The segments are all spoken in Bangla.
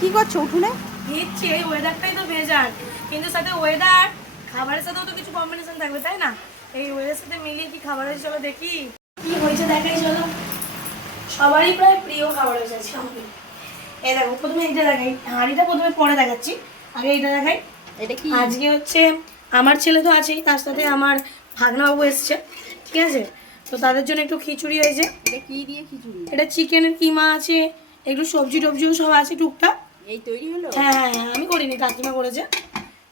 কি করছো উঠোনে? দিচ্ছি, এই ওয়েদারটাই তো ভেজাল, কিন্তু সাথে ওয়েদার খাবারের সাথেও তো কিছু কম্বিনেশন থাকবে, তাই না? এই ওয়েদারের সাথে মিলিয়ে কি খাবার হয়েছে চলো দেখি কি হয়েছে, দেখাই চলো। সবারই প্রায় প্রিয় খাবার হয়েছে আজকে আমাদের। এই দেখো, প্রথমে এইটা দেখাই, হাঁড়িটা প্রথমে পরে দেখাচ্ছি, আগে এইটা দেখাই। এটা কি? আজকে হচ্ছে আমার ছেলে তো আছেই, তার সাথে আমার ভাগনাবাবু এসছে, ঠিক আছে? তো তাদের জন্য একটু খিচুড়ি হয়েছে। এটা কি দিয়ে খিচুড়ি? এটা চিকেনের কিমা আছে, একটু সবজি টবজিও সব আছে টুকটাক। এই তৈরি হলো? হ্যাঁ হ্যাঁ হ্যাঁ, আমি করিনি, কাকিমা করেছে।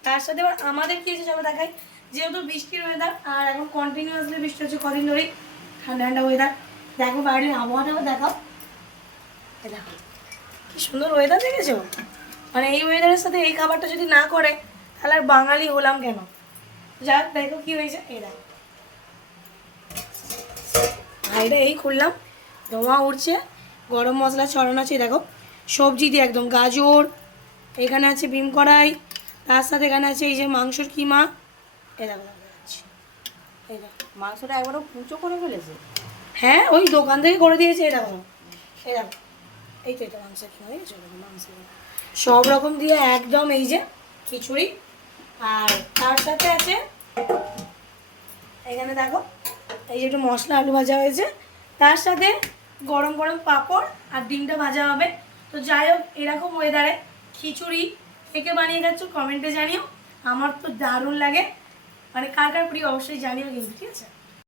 তার সাথে এবার আমাদের কি হয়েছে চলো দেখাই। যেহেতু বৃষ্টির ওয়েদার, আর এখন কন্টিনিউয়াসলি বৃষ্টি হচ্ছে কদিন ধরেই, ঠান্ডা ঠান্ডা ওয়েদার। দেখো বাইরের আবহাওয়াটাও দেখাও, এই দেখো কি সুন্দর ওয়েদার, দেখেছো? মানে এই ওয়েদারের সাথে এই খাবারটা যদি না করে তাহলে আর বাঙালি হলাম কেন? যাক, দেখো কি হয়েছে, এই দেখো ভাইটা এই খুললাম, ধোঁয়া উঠছে, গরম মশলা ছড়ানো আছে, দেখো সবজি দিয়ে একদম গাজর, এখানে আছে বিম কড়াই, তার সাথে এখানে আছে এই যে মাংসর কিমা, এই দেখো দেখাচ্ছি, এই দেখো। মাংসটা একবারও কুচো করে ফেলেছে? হ্যাঁ, ওই দোকান থেকে করে দিয়েছে, এই দেখো, এই দেখো, এই তো এটা মাংসের কিমা, দেখেছো? মাংস সব রকম দিয়ে একদম এই যে খিচুড়ি, আর তার সাথে আছে এখানে দেখো এই যে একটু মশলা আলু ভাজা হয়েছে, তার সাথে গরম গরম পাঁপড় আর ডিমটা ভাজা হবে। তো যাই হোক, এরকম ওয়েদারে খিচুড়ি কে কে বানিয়ে খাচ্ছ কমেন্টে জানিও, আমার তো দারুণ লাগে, মানে কার কার প্রিয় অবশ্যই জানিও কিন্তু, ঠিক আছে?